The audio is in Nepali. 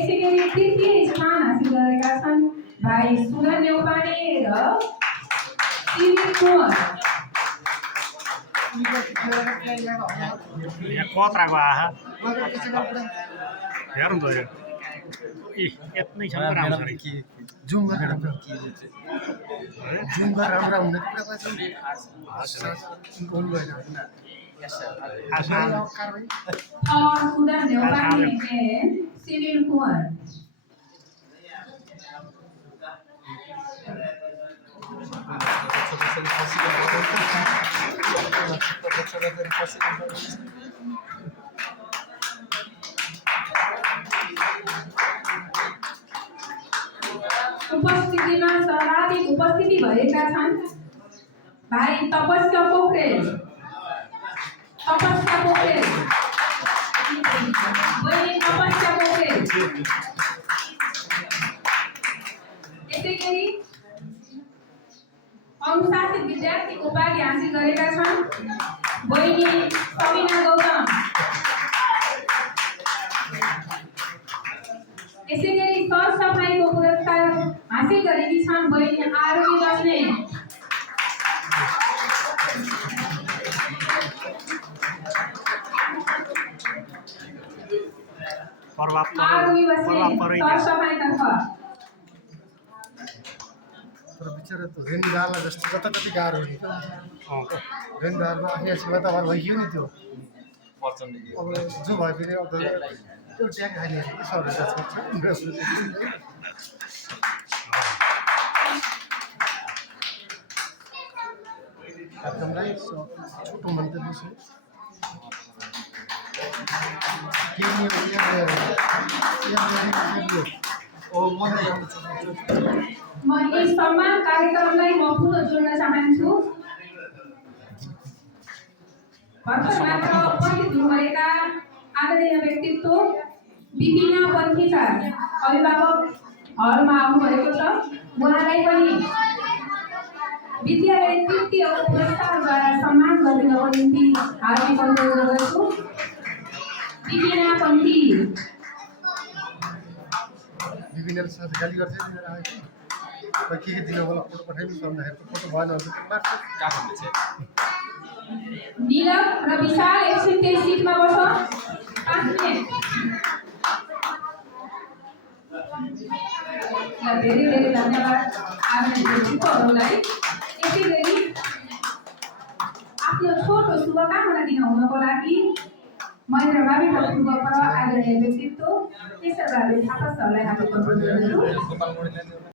यसै गरी तृतीय स्थान हासिल गरेका छन् भाइ सुगन नेउपाने र शिविर कुँवर। यहाँ कत्राको आहा हेरौँ त यो यत्नै छ राम्रो छ जुम गरेर राम्रो हुँदैन सुगन नेउपाने and शिविर कुँवर। उपस्थितिमा सर्वाधिक उपस्थिति भएका छन् भाइ तपस्या पोखरेल। तपस्या पोखरेल बहिनी तपस्या पोखरेल। यसै गरी अनुशासित विद्यार्थी उपाधि हासिल गरेका छन् बहिनी सबिना गौतम। यसै गरी सरसफाइको पुरस्कार हासिल गरेकी छन् बहिनी आरोही बस्ने। आरोही बस्ने सरसफाइतर्फ। तर बिचरा त रेन्डाला जस्तो जताततै गाह्रो हुन्छ रेन्डारमा आफै वातावरण भइयो नि त्यो अब जो भए पनि अब त्यो ट्याग खाने सरहरू जस्तो एकदमै छोटो मन्तव्य छ म यस सम्मान कार्यक्रमलाई म पुनः जोड्न चाहन्छु। भर्खर मात्र उपस्थित हुनुभएका आदरणीय व्यक्तित्व विपिना पन्थीका अभिभावक हलमा आउनुभएको छ। उहाँलाई पनि विद्यालय तृतीय पुरस्कारद्वारा सम्मान गर्नको निम्ति हार्दिक अनुरोध गर्दछु। विपिना पन्थी विभिन्न साथ गाली गर्छ के दिनु होला फोटो पठाइदिनु भन्दाखेरि फोटो भएन नीलम र विशाल 123 सिटमा बस 5 मिनेट। धेरै धेरै धन्यवाद आदरणीय व्यक्तित्वहरूलाई। यसै गरी आफ्नो छोटो शुभकामना दिन हुनको लागि महेन्द्र बाबी पूर्व आदरणीय व्यक्तित्व केशर बाबी थापा सरलाई हार्दिक अनुरोध गर्दछु।